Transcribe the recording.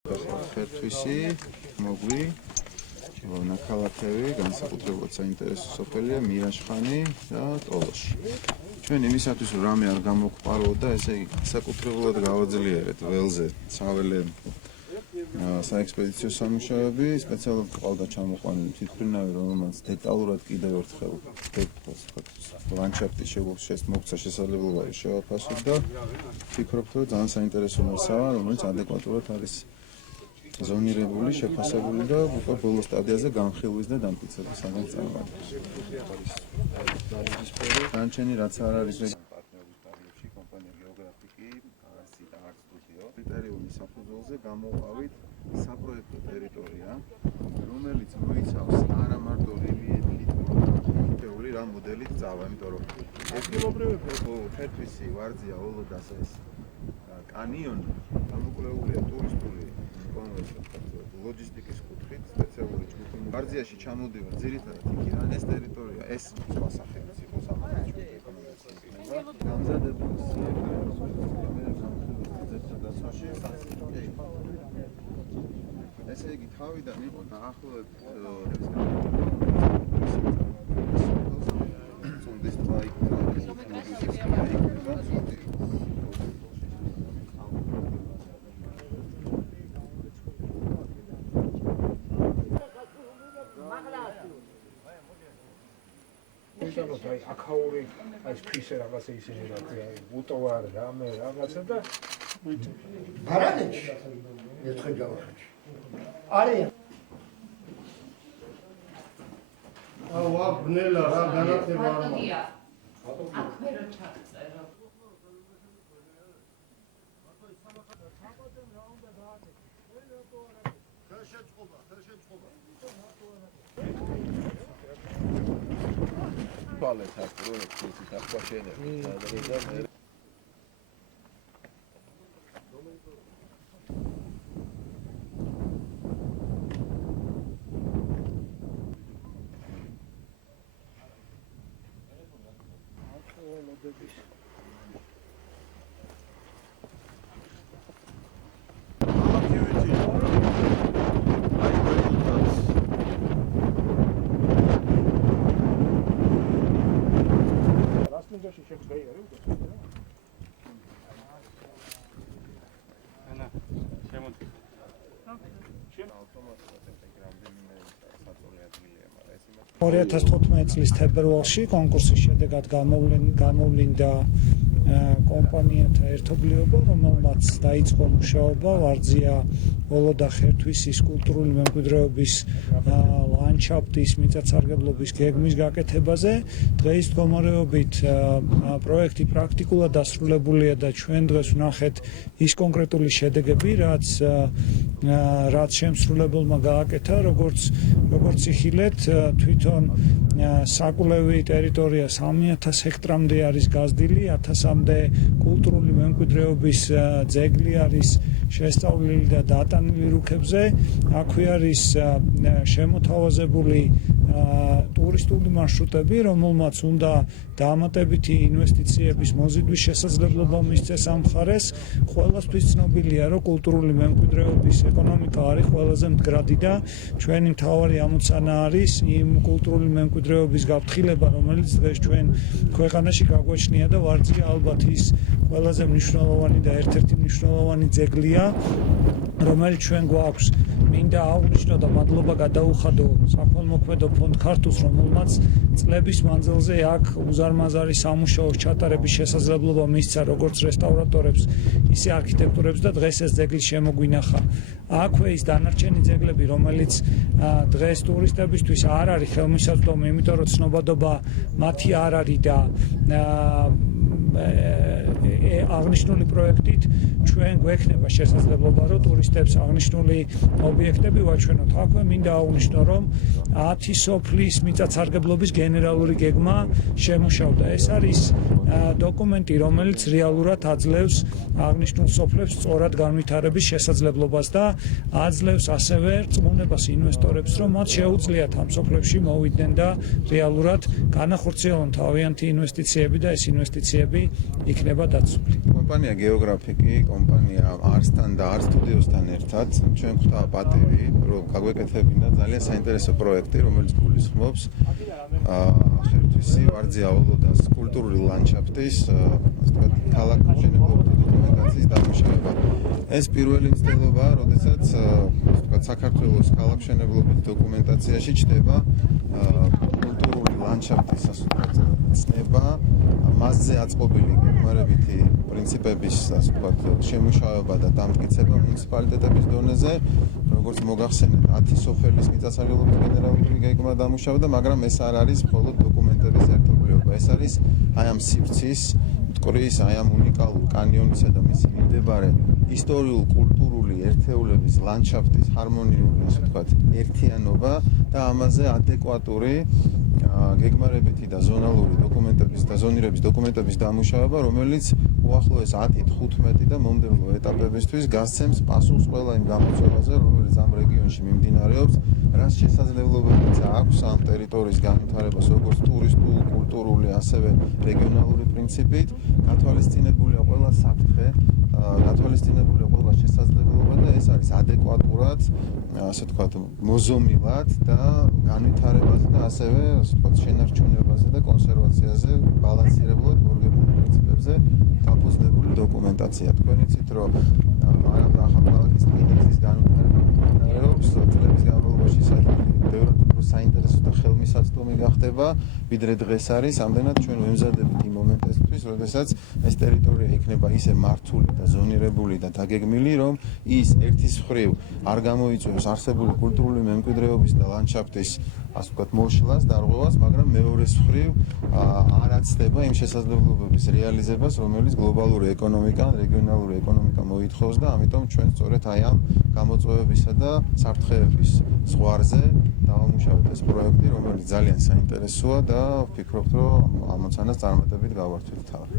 ხერთვისი, მოგვი, ნაქალაქევი, განსაკუთრებულად საინტერესო სოფელია მირაშხანი და ტოლოში. ჩვენ იმისათვის რომ რამე არ გამოგყაროთ და ესე იგი განსაკუთრებულად გავაძლიერეთ ველზე საველე საექსპედიციო სამუშაოები, სპეციალურად ყავდა ჩამოყვანილი თვითმფრინავი, რომელმაც დეტალურად კიდევ ერთხელ ლანდშაფტის მოგცა შესაძლებლობა შევაფასოთ და ვფიქრობთ, რომ ძალიან საინტერესო მასაა, რომელიც ადეკვატურად არის ზონირებული, შეფასებული და უკვე ბოლო სტადიაზე განხილვის და დამტკიცების საგანს წარმოადგენს. განჩენი რაც არ არის პარტნიორების პერიოდში კომპანია გეოგრაფიკი, ARC და ARC სტუდიო კრიტერიუმის საფუძველზე გამოვყავით საპროექტო ტერიტორია, რომელიც მოიცავს არა მარტო რელიეფით მითეული რა მოდელით წავა, იმიტომ რომ ადგილობრივი ხერთვისი, ვარძია, ოლოდას ეს კანიონი გამოკვლეულია ტურისტული ლოჯისტიკის კუთხით სპეციალური ჯგუფი. ვარძიაში ჩამოდივა ძირითადად იქ ან ეს ტერიტორია, ეს სხვა სახელიც იყოს ამას ჯგუფი ეკონომიკაში იქნება. გამზადებული სიები, ესე იგი თავიდან იყო დაახლოებით წუნდის ტბა იქნება. აი აქაური აი ფისე რაღაცა ისინი რა ქვია უტოვარ რამე რაღაცა და ბარადეჩი ერთხელ გავახეჩი არის ავა ბნელა რა განათება არ მაქვს აქ მერო ჩაგწერო Toilet has projects, it has questionnaires. În 2014 წლის თებერვალში კონკურსის შედეგად გამოვლინდა კომპანიათა ერთობლიობა, რომელმაც დაიწყო მუშაობა ვარძია ოლოდა ხერთვისის კულტურული მემკვიდრეობის ლანდშაფტის მიწათსარგებლობის გეგმის გაკეთებაზე. დღეის მდგომარეობით პროექტი პრაქტიკულად დასრულებულია და ჩვენ დღეს ვნახეთ ის კონკრეტული შედეგები, რაც შემსრულებელმა გააკეთა, როგორც იხილეთ, თვითონ საკვლევი ტერიტორია 3000 ჰექტრამდე არის გაზრდილი, 1000-მდე კულტურული მემკვიდრეობის ძეგლი არის შესწავლილი და დატანილი რუქებზე. აქვე არის შემოთავაზებული ტურისტული მარშრუტები, რომელმაც უნდა დამატებითი ინვესტიციების მოზიდვის შესაძლებლობა მისცეს ამ მხარეს. ყველასთვის ცნობილია, რომ კულტურული მემკვიდრეობის ეკონომიკა არის ყველაზე მდგრადი და ჩვენი მთავარი ამოცანა არის იმ კულტურული მემკვიდრეობის გაფრთხილება, რომელიც დღეს ჩვენ ქვეყანაში გაგვაჩნია და ვარძია ალბათ ის ყველაზე მნიშვნელოვანი და ერთ-ერთი მნიშვნელოვანი ძეგლია, რომელიც ჩვენ გვაქვს. მინდა აღვნიშნო და მადლობა გადაუხადო საქველმოქმედო ფონდ ქართულს, რომელმაც წლების მანძილზე აქ უზარმაზარი სამუშაოს ჩატარების შესაძლებლობა მისცა როგორც რესტავრატორებს, ისე არქიტექტორებს და დღეს ეს ძეგლი შემოგვინახა. აქვე ის დანარჩენი ძეგლები, რომელიც დღეს ტურისტებისთვის არ არის ხელმისაწვდომი, იმიტომ რომ ცნობადობა მათი არ არის და აღნიშნული პროექტით ჩვენ გვექნება შესაძლებლობა, რომ ტურისტებს აღნიშნული ობიექტები ვაჩვენოთ. აქვე მინდა აღვნიშნო, რომ 10 სოფლის მიწათსარგებლობის გენერალური გეგმა შემუშავდა. ეს არის დოკუმენტი, რომელიც რეალურად აძლევს აღნიშნულ სოფლებს სწორად განვითარების შესაძლებლობას და აძლევს ასევე რწმუნებას ინვესტორებს, რომ მათ შეუძლიათ ამ სოფლებში მოვიდნენ და რეალურად განახორციელონ თავიანთი ინვესტიციები და ეს ინვესტიციები იქნება დაცული. კომპანია გეოგრაფიკი კომპანია არსთან და არს სტუდიოსთან ერთად ჩვენ გვხვდა პატივი, რომ გაგვეკეთებინა ძალიან საინტერესო პროექტი, რომელიც გულისხმობს ხერთვისი ვარძია ოლოდას კულტურული ლანდშაფტის, ასე ვთქვათ, ქალაქმშენებლობის დოკუმენტაციის დამუშავება. ეს პირველი მცდელობაა, როდესაც ვთქვათ, საქართველოს ქალაქმშენებლობის დოკუმენტაციაში ჩნდება კულტურული ლანდშაფტის, ასე ვთქვათ, ცნება, მასზე აწყობილი გეგმარებითი პრინციპების, ასე ვთქვათ, შემუშავება და დამტკიცება მუნიციპალიტეტების დონეზე, როგორც მოგახსენეთ, 10 სოფელის მიწა-საღებავების გენერალური გეგმა დამუშავდა, მაგრამ ეს არ არის მხოლოდ დოკუმენტების ერთობლიობა, ეს არის აი ამ სივრცის, მტკვრის, აი ამ უნიკალურ კანიონისა და მისი მიმდებარე ისტორიულ-კულტურული ერთეულების ლანდშაფტის ჰარმონიული, ასე ვთქვათ, ერთიანობა და ამაზე ადეკვატური გეგმარებითი და ზონალური დოკუმენტების და ზონირების დოკუმენტების დამუშავება, რომელიც უახლოეს 10, 15 და მომდევნო ეტაპებისთვის გასცემს პასუხს ყველა იმ გამოწვევაზე, რომელიც ამ რეგიონში მიმდინარეობს, რაც შესაძლებლობებიც აქვს ამ ტერიტორიის განვითარებას როგორც ტურისტულ, კულტურული, ასევე რეგიონალური პრინციპით, გათვალისწინებულია ყველა საფრთხე, გათვალისწინებულია ყველა შესაძლებლობა და ეს არის ადეკვატურად, ასე ვთქვათ, მოზომილად და განვითარებაზე და ასევე, ასე ვთქვათ, შენარჩუნებაზე და კონსერვაციაზე ბალანსირებულად მორგებული პრინციპებზე დაფუძნებული დოკუმენტაცია. თქვენ იცით, რომ ახალქალაქის ინდექსის განვითარება მიმდინარეობს წლების განმავლობაში, საერთოდ ბევრად უფრო საინტერესო და ხელმისაწვდომი გახდება, ვიდრე დღეს არის. ამდენად ჩვენ ვემზადებით იმ მომენტისთვის, როდესაც ეს ტერიტორია იქნება ისე მართული და ზონირებული და დაგეგმილი, რომ ის ერთის მხრივ არ გამოიწვევს არსებული კულტურული მემკვიდრეობის და ლანდშაფტის, ასე ვთქვათ, მოშლას, დარღვევას, მაგრამ მეორეს მხრივ არ აცდება იმ შესაძლებლობების რეალიზებას, რომელიც გლობალური ეკონომიკა, რეგიონალური ეკონომიკა მოითხოვს და ამიტომ ჩვენ სწორედ აი ამ გამოწვევებისა და საფრთხეების ზღვარზე დავამუშავეთ ეს პროექტი, რომელიც ძალიან საინტერესოა და ვფიქრობთ, რომ ამ ამოცანას წარმატებით გავართვით თავი.